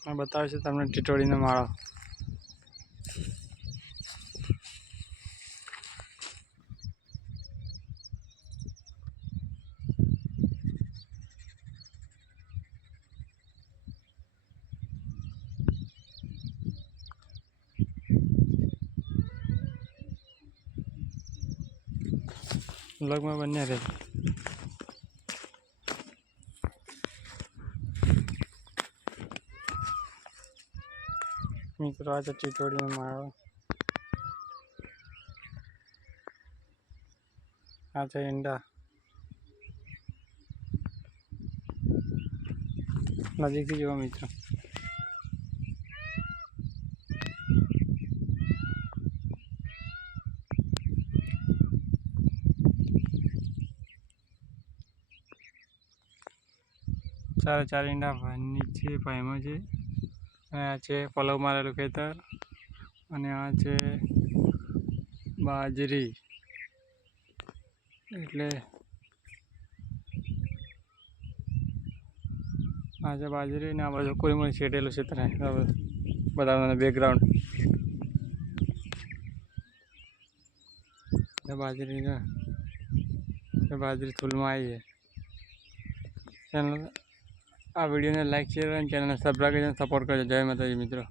બતાવ્યું છે તમને ટીટોળીનો માળો. લગમાં બંને રહે. મિત્રો, આજે ટીટોળીનો આવ્યો આજે ઈંડા. નજીકથી જુઓ મિત્રો. ચારે ચાર ઈંડા નીચે પાયમાં છે. અને આ છે પલવ મારેલું ખેતર. અને આ છે બાજરી. એટલે આ છે બાજરી ને આ બાજુ કોઈ છેટેલું છે. તને બતાવવાનું બેકગ્રાઉન્ડ બાજરી બાજરી થૂલમાં આવી છે. ચેનલ આ વિડીયોને લાઈક શેર અને ચેનલને સબસ્ક્રાઈબ કરીને સપોર્ટ કરજો. જય માતાજી મિત્રો.